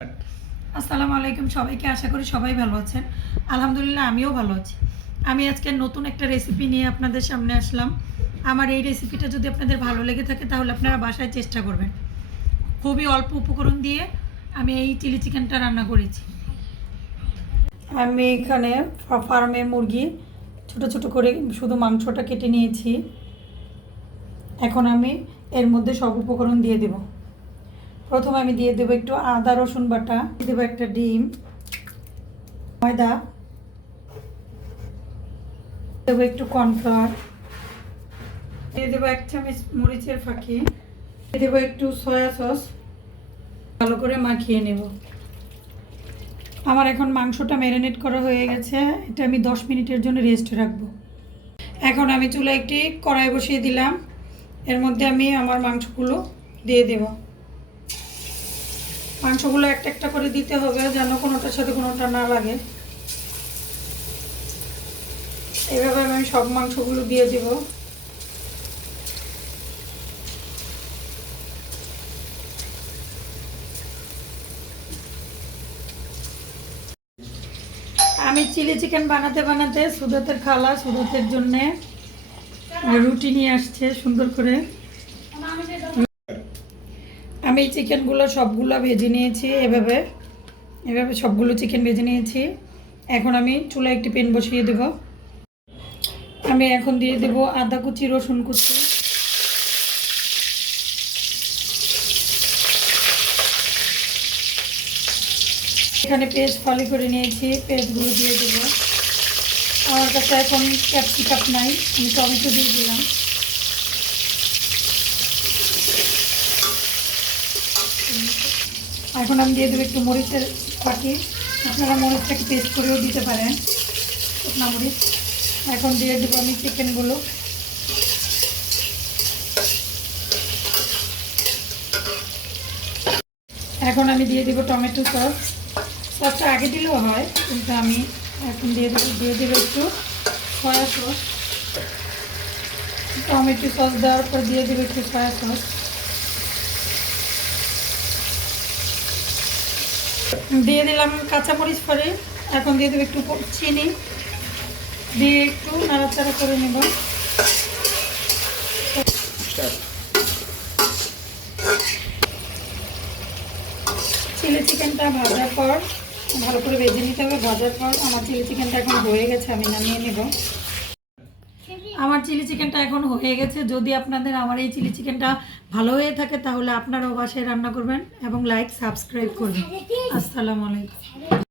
আসসালামু আলাইকুম সবাইকে, আশা করি সবাই ভালো আছেন। আলহামদুলিল্লাহ আমিও ভালো আছি। আমি আজকে নতুন একটা রেসিপি নিয়ে আপনাদের সামনে আসলাম। আমার এই রেসিপিটা যদি আপনাদের ভালো লেগে থাকে তাহলে আপনারা বাসায় চেষ্টা করবেন। খুবই অল্প উপকরণ দিয়ে আমি এই চিলি চিকেনটা রান্না করেছি। আমি এখানে ফার্মের মুরগি ছোট ছোট করে শুধু মাংসটা কেটে নিয়েছি। এখন আমি এর মধ্যে সব উপকরণ দিয়ে দেব। প্রথমে আমি দিয়ে দেবো একটু আদা রসুন বাটা, দেবো একটা ডিম, ময়দা, দেবো একটু কর্নফ্লাওয়ার, দিয়ে দেবো 1 চামচ মরিচের ফাঁকি, দিয়ে দেবো একটু সয়া সস। ভালো করে মাখিয়ে নেব। আমার এখন মাংসটা ম্যারিনেট করা হয়ে গেছে। এটা আমি 10 মিনিটের জন্য রেস্টে রাখবো। এখন আমি চুলায় একটি কড়াই বসিয়ে দিলাম। এর মধ্যে আমি আমার মাংসগুলো দিয়ে দেব। মাংসগুলো একটা একটা করে দিতে হবে যেন কোনোটার সাথে কোনোটা না লাগে। এভাবে আমি সব মাংসগুলো দিয়ে দেব। আমি চিলি চিকেন বানাতে বানাতে সুদাতের খালা সুদাতের জন্যে রুটি নিয়ে আসছে সুন্দর করে। আমি চিকেনগুলো সবগুলো ভেজে নিয়েছি। এভাবে এভাবে সবগুলো চিকেন ভেজে নিয়েছি। এখন আমি চুলায় একটি প্যান বসিয়ে দেব। আমি এখন দিয়ে দেব আদা কুচি, রসুন কুচি, এখানে পেঁয়াজ ফালি করে নিয়েছি, পেঁয়াজগুলো দিয়ে দেব। আমার কাছে এখন ক্যাপসিকাম নাই, আমি টমেটো দিয়ে দিলাম। এখন আমি দিয়ে দেবো একটু মরিচের ফাঁকি। আপনারা মরিচটাকে পেস্ট করেও দিতে পারেন, শুকনো মরিচ। এখন দিয়ে দেবো আমি চিকেনগুলো। এখন আমি দিয়ে দেবো টমেটো সস। সসটা আগে দিলেও হয়, কিন্তু আমি এখন দিয়ে দেবো একটু সয়া সস। টমেটো সস দেওয়ার পর দিয়ে দেবো একটু সয়া সস। দিয়ে দিলাম কাঁচামরিচ পরে। এখন দিয়ে দেবো একটু চিনি, দিয়ে একটু নাড়াচাড়া করে নেব। চিলি চিকেনটা ভাজার পর ভালো করে ভেজে নিতে হবে। ভাজার পর আমার চিলি চিকেনটা এখন হয়ে গেছে, আমি নামিয়ে নেব। আমার চিলি চিকেনটা এখন হয়ে গেছে। যদি আপনাদের আমার এই চিলি চিকেনটা ভালো হয়ে থাকে তাহলে আপনারাও বাসায় রান্না করবেন এবং লাইক সাবস্ক্রাইব করবেন। আসসালামু আলাইকুম।